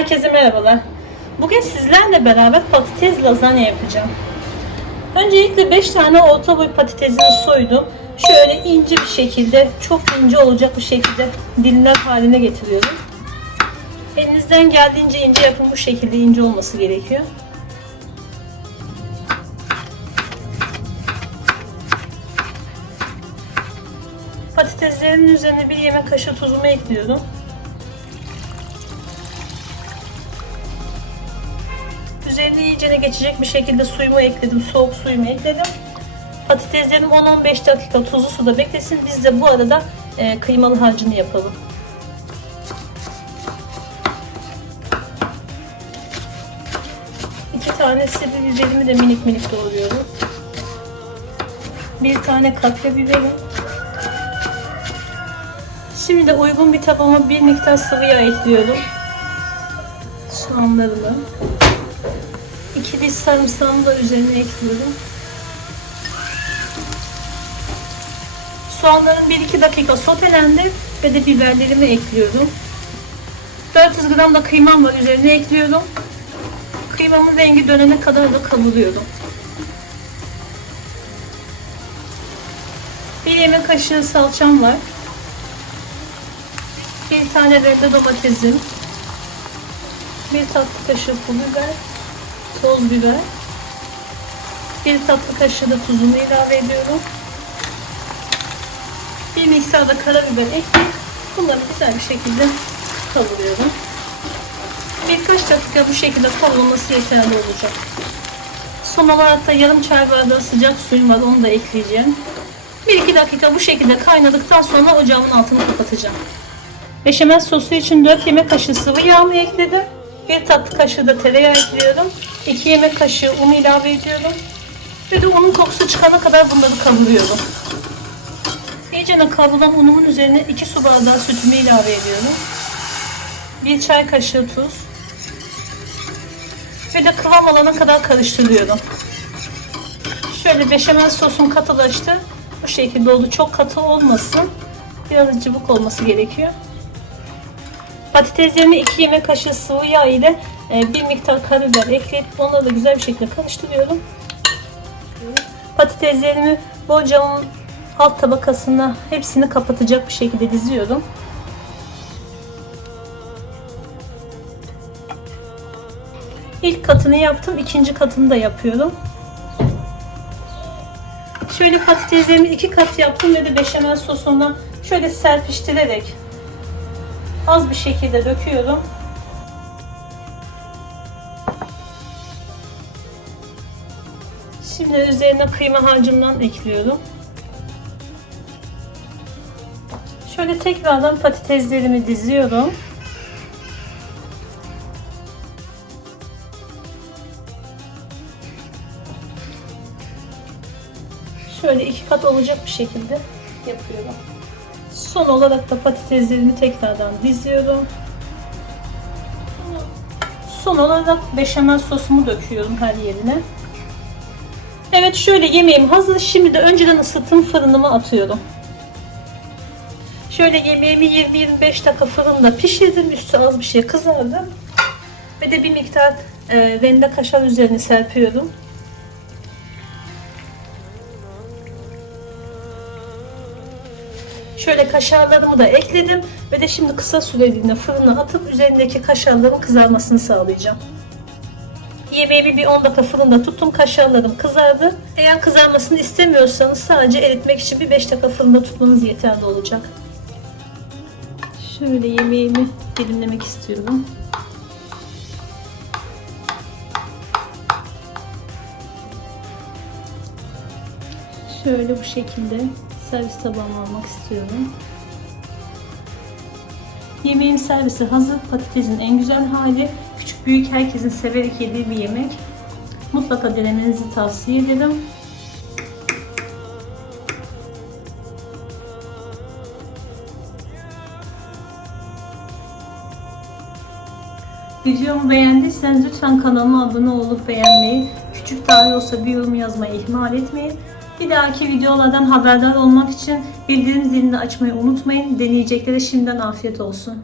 Herkese merhabalar. Bugün sizlerle beraber patates lazanya yapacağım. Öncelikle 5 tane orta boy patatesimi soydum. Şöyle ince bir şekilde, çok ince olacak bir şekilde dilimler haline getiriyorum. Elinizden geldiğince ince yapın bu şekilde ince olması gerekiyor. Patateslerimin üzerine bir yemek kaşığı tuzumu ekliyorum. Üzerine iyicene geçecek bir şekilde suyumu ekledim. Soğuk suyumu ekledim. Patateslerim 10-15 dakika tuzlu suda beklesin. Biz de bu arada e, kıymalı harcını yapalım. İki tane sivri biberimi de minik minik doğruyorum. Bir tane kapya biberim. Şimdi de uygun bir tabağıma bir miktar sıvı yağ ekliyorum. Soğanlarımı. İki diş sarımsağımı da üzerine ekliyorum. Soğanların 1-2 dakika sotelendi ve de biberlerimi ekliyorum. 400 gram da kıymam var üzerine ekliyorum. Kıymamın rengi dönene kadar da kavuruyorum. Bir yemek kaşığı salçam var. Bir tane rende domatesim. Bir tatlı kaşığı pul biber. Toz biber. Bir tatlı kaşığı da tuzunu ilave ediyorum. Bir miktar da karabiber ekleyip bunları güzel bir şekilde kavuruyorum. Birkaç dakika bu şekilde kavrulması yeterli olacak. Son olarak da yarım çay bardağı sıcak suyum var onu da ekleyeceğim. 1-2 dakika bu şekilde kaynadıktan sonra ocağımın altını kapatacağım. Beşamel sosu için 4 yemek kaşığı sıvı yağımı ekledim. 1 tatlı kaşığı da tereyağı ekliyorum. 2 yemek kaşığı un ilave ediyorum. Ve de unun kokusu çıkana kadar bunları kavuruyorum. İyice kavrulan unumun üzerine 2 su bardağı sütümü ilave ediyorum. 1 çay kaşığı tuz. Ve de kıvam alana kadar karıştırıyorum. Şöyle beşamel sosum katılaştı. Bu şekilde oldu. Çok katı olmasın. Biraz cıvık olması gerekiyor. Patateslerimi 2 yemek kaşığı sıvı yağ ile e, bir miktar karabiber ekleyip onları da güzel bir şekilde karıştırıyorum. Patateslerimi borcamın alt tabakasına hepsini kapatacak bir şekilde diziyorum. İlk katını yaptım, ikinci katını da yapıyorum. Şöyle patateslerimi iki kat yaptım ve de beşamel sosuna şöyle serpiştirerek az bir şekilde döküyorum. Şimdi üzerine kıyma harcımdan ekliyorum. Şöyle tekrardan patateslerimi diziyorum. Şöyle iki kat olacak bir şekilde yapıyorum. Son olarak da patateslerimi tekrardan diziyorum. Son olarak beşamel sosumu döküyorum her yerine. Evet şöyle yemeğim hazır. Şimdi de önceden ısıttığım fırınıma atıyorum. Şöyle yemeğimi 20-25 dakika fırında pişirdim. Üstü az bir şey kızardı. Ve de bir miktar e, rende kaşar üzerine serpiyorum. Şöyle kaşarlarımı da ekledim ve de şimdi kısa süreliğine fırına atıp üzerindeki kaşarların kızarmasını sağlayacağım. Yemeğimi bir 10 dakika fırında tuttum. Kaşarlarım kızardı. Eğer kızarmasını istemiyorsanız sadece eritmek için bir 5 dakika fırında tutmanız yeterli olacak. Şöyle yemeğimi dilimlemek istiyorum. Şöyle bu şekilde servis tabağıma almak istiyorum. Yemeğim servisi hazır. Patatesin en güzel hali. Küçük büyük herkesin severek yediği bir yemek. Mutlaka denemenizi tavsiye ederim. Videomu beğendiyseniz lütfen kanalıma abone olup beğenmeyi, küçük dahi olsa bir yorum yazmayı ihmal etmeyin. Bir dahaki videolardan haberdar olmak için bildirim zilini açmayı unutmayın. Deneyeceklere şimdiden afiyet olsun.